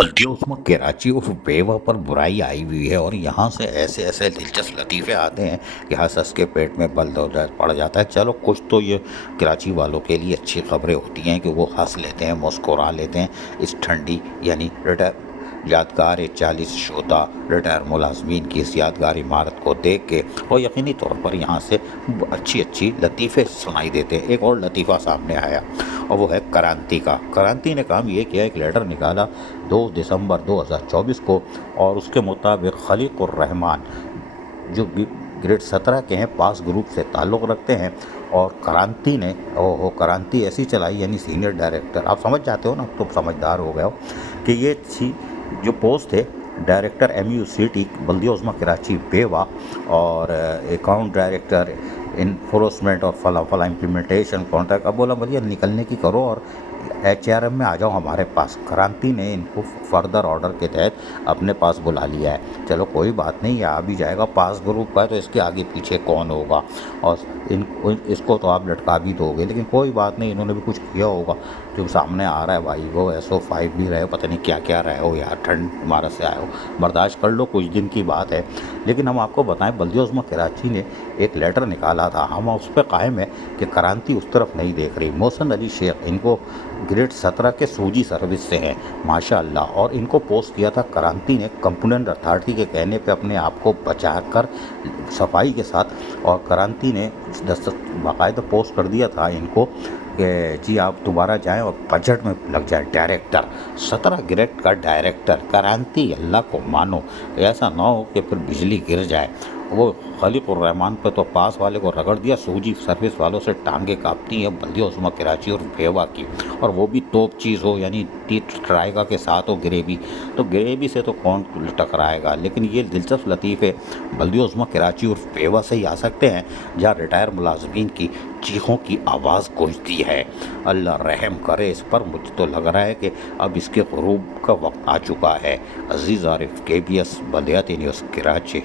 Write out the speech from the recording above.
बल्दियों में कराची और बेवा पर बुराई आई हुई है और यहाँ से ऐसे ऐसे दिलचस्प लतीफ़े आते हैं कि हंस हंस के पेट में बल पड़ जाता है। चलो कुछ तो ये कराची वालों के लिए अच्छी खबरें होती हैं कि वो हंस लेते हैं, मुस्कुरा लेते हैं इस ठंडी यानी रिटायर यादगार 40 शोधा रिटायर मुलाजमीन की इस यादगार इमारत को देख के, और यकीनी तौर पर यहाँ से अच्छी अच्छी लतीफ़े सुनाई देते हैं। एक और लतीफ़ा सामने आया और वो है क्रांति का। क्रांति ने काम ये किया, एक लेटर निकाला 2 दिसंबर 2024 को, और उसके मुताबिक खलीकुर रहमान जो ग्रेड 17 के हैं, पास ग्रुप से ताल्लुक़ रखते हैं, और क्रांति ने क्रांति ऐसी चलाई यानी सीनियर डायरेक्टर, आप समझ जाते हो ना, तो समझदार हो गए हो कि ये जो पोस्ट थे डायरेक्टर MUCT बल्दिया उज़्मा कराची बेवा, और अकाउंट डायरेक्टर इन्फोर्समेंट और फला इम्प्लीमेंटेशन कॉन्ट्रैक्ट। अब बोला भैया निकलने की करो और HRM में आ जाओ हमारे पास। क्रांति ने इनको फर्दर ऑर्डर के तहत अपने पास बुला लिया है। चलो कोई बात नहीं, ये आ भी जाएगा, पास ग्रुप का है तो इसके आगे पीछे कौन होगा, और इसको तो आप लटका भी दोगे, लेकिन कोई बात नहीं, इन्होंने भी कुछ किया होगा जो सामने आ रहा है। भाई वो SO5 भी रहे हो, पता नहीं क्या क्या रहे हो यार, ठंड इमारत से आए हो, बर्दाश्त कर लो, कुछ दिन की बात है। लेकिन हम आपको बताएं, बल्दिया उज़्मा कराची ने एक लेटर निकाला था, हम उस पर कायम है कि क्रांति उस तरफ नहीं देख रही। मोहसिन अली शेख इनको ग्रेड 17 के सूजी सर्विस से हैं माशाअल्लाह, और इनको पोस्ट किया था क्रांति ने कंपोनेंट अथॉरिटी के कहने पे अपने आप को बचा कर सफाई के साथ, और क्रांति ने बाकायदा पोस्ट कर दिया था इनको कि जी आप दोबारा जाएं और बजट में लग जाए डायरेक्टर, 17 ग्रेड का डायरेक्टर। क्रांति अल्लाह को मानो, ऐसा ना हो कि फिर बिजली गिर जाए। वो खलीकुर रहमान पे तो पास वाले को रगड़ दिया, सूजी सर्विस वालों से टांगे कांपती हैं बल्दिया उज़्मा कराची और बेवा की, और वो भी टॉप चीज़ हो यानी ट्राइगा के साथ हो ग्रेवी, तो ग्रेवी से तो कौन टकराएगा। लेकिन ये दिलचस्प लतीफ़े बल्दिया उज़्मा कराची और बेवा से ही आ सकते हैं जहाँ रिटायर मुलाजमीन की चीखों की आवाज़ गूंजती है। अल्लाह रहम करे इस पर। मुझे तो लग रहा है कि अब इसके ग़ुरूब का वक्त आ चुका है। अज़ीज़ आरिफ, KBS बल्दियाती न्यूज़ कराची।